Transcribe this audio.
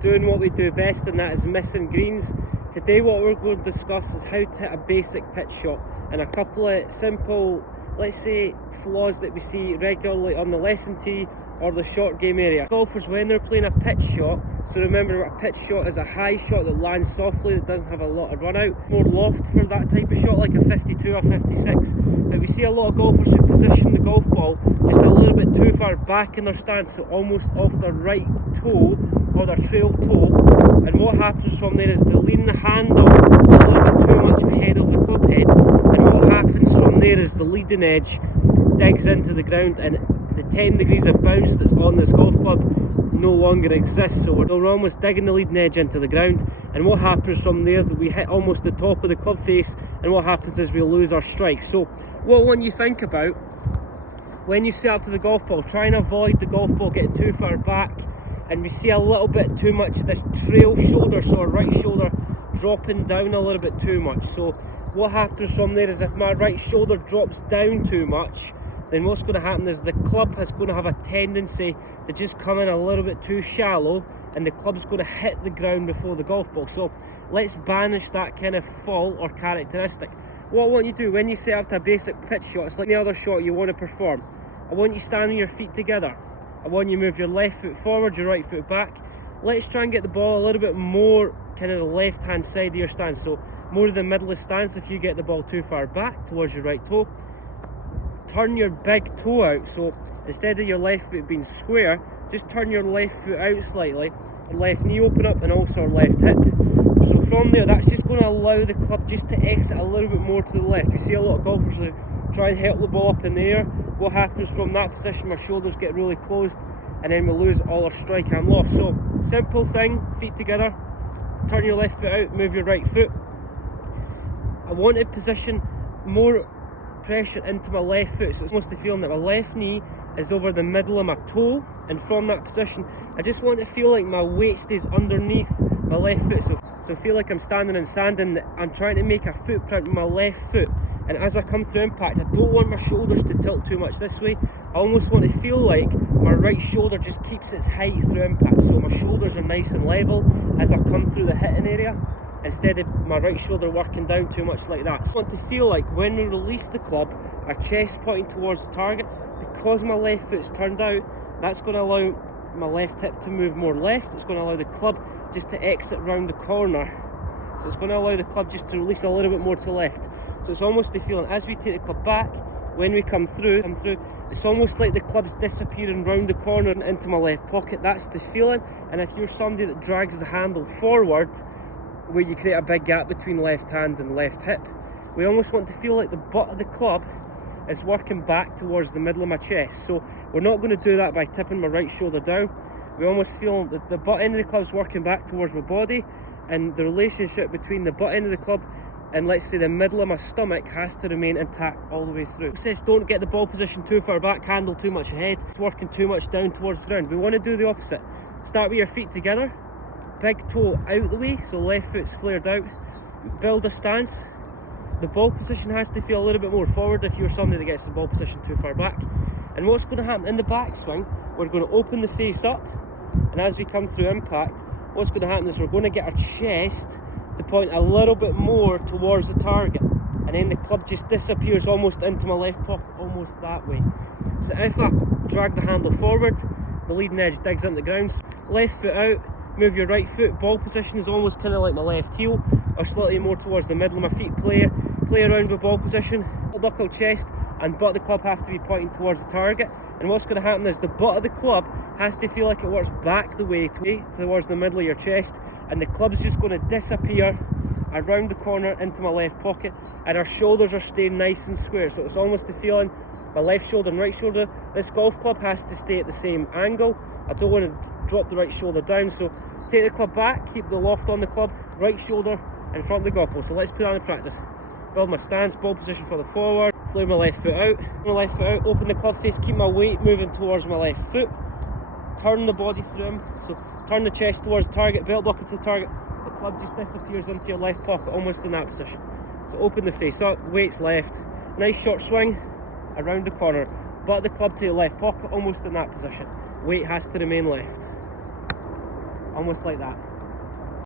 doing what we do best, and that is missing greens. Today what we're going to discuss is how to hit a basic pitch shot and a couple of simple, let's say, flaws that we see regularly on the lesson tee or the short game area. Golfers, when they're playing a pitch shot, so remember a pitch shot is a high shot that lands softly, that doesn't have a lot of run out. More loft for that type of shot, like a 52 or 56. But we see a lot of golfers who position the golf ball just a little bit too far back in their stance, so almost off their right toe or their trail toe. And what happens from there is they lean the handle a little bit too much ahead of the club head. And what happens from there is the leading edge digs into the ground, and the 10 degrees of bounce that's on this golf club no longer exists. So we're almost digging the leading edge into the ground, and what happens from there, we hit almost the top of the club face, and what happens is we lose our strike. So what I want you to think about when you set up to the golf ball, try and avoid the golf ball getting too far back. And we see a little bit too much of this trail shoulder, so our right shoulder dropping down a little bit too much. So what happens from there is if my right shoulder drops down too much, then what's going to happen is the club is going to have a tendency to just come in a little bit too shallow, and the club's going to hit the ground before the golf ball. So let's banish that kind of fault or characteristic. What I want you to do when you set up to a basic pitch shot, it's like any other shot you want to perform. I want you standing your feet together. I want you to move your left foot forward, your right foot back. Let's try and get the ball a little bit more kind of the left hand side of your stance, so more of the middle of stance. If you get the ball too far back towards your right toe, turn your big toe out, so instead of your left foot being square, just turn your left foot out slightly, your left knee open up, and also our left hip. So from there, that's just going to allow the club just to exit a little bit more to the left. You see a lot of golfers who try and help the ball up in the air. What happens from that position, my shoulders get really closed, and then we lose all our strike and loft. So simple thing, feet together, turn your left foot out, move your right foot. I want to position more pressure into my left foot, so it's almost the feeling that my left knee is over the middle of my toe, and from that position I just want to feel like my weight stays underneath my left foot, so feel like I'm standing in sand, and I'm trying to make a footprint with my left foot. And as I come through impact, I don't want my shoulders to tilt too much this way. I almost want to feel like my right shoulder just keeps its height through impact, so my shoulders are nice and level as I come through the hitting area, instead of my right shoulder working down too much like that. So I want to feel like when we release the club, our chest pointing towards the target. Because my left foot's turned out, that's going to allow my left hip to move more left. It's going to allow the club just to exit round the corner. So it's going to allow the club just to release a little bit more to the left. So it's almost the feeling as we take the club back, when we come through, it's almost like the club's disappearing round the corner and into my left pocket. That's the feeling. And if you're somebody that drags the handle forward, where you create a big gap between left hand and left hip, we almost want to feel like the butt of the club is working back towards the middle of my chest. So we're not going to do that by tipping my right shoulder down. We almost feel that the butt end of the club is working back towards my body, and the relationship between the butt end of the club and, let's say, the middle of my stomach has to remain intact all the way through. It says don't get the ball position too far back, handle too much ahead, it's working too much down towards the ground. We want to do the opposite. Start with your feet together, big toe out the way, so left foot's flared out, build a stance. The ball position has to feel a little bit more forward if you're somebody that gets the ball position too far back. And what's going to happen in the backswing, we're going to open the face up, and as we come through impact, what's going to happen is we're going to get our chest to point a little bit more towards the target, and then the club just disappears almost into my left pocket, almost that way. So if I drag the handle forward, the leading edge digs into the ground, left foot out, move your right foot, ball position is almost kind of like my left heel, or slightly more towards the middle of my feet, play around with ball position, buckle chest, and butt of the club have to be pointing towards the target. And what's going to happen is the butt of the club has to feel like it works back the way towards the middle of your chest, and the club's just going to disappear around the corner into my left pocket, and our shoulders are staying nice and square. So it's almost the feeling, my left shoulder and right shoulder, this golf club has to stay at the same angle. I don't want to drop the right shoulder down, so take the club back, keep the loft on the club, right shoulder in front of the golf ball. So let's put that in practice. Build my stance, ball position further forward, flare my left foot out, open the club face, keep my weight moving towards my left foot, turn the body through him, so turn the chest towards the target, belt buckle to the target, the club just disappears into your left pocket, almost in that position. So open the face up, weights left, nice short swing around the corner, butt the club to the left pocket, almost in that position. Weight has to remain left. almost like that.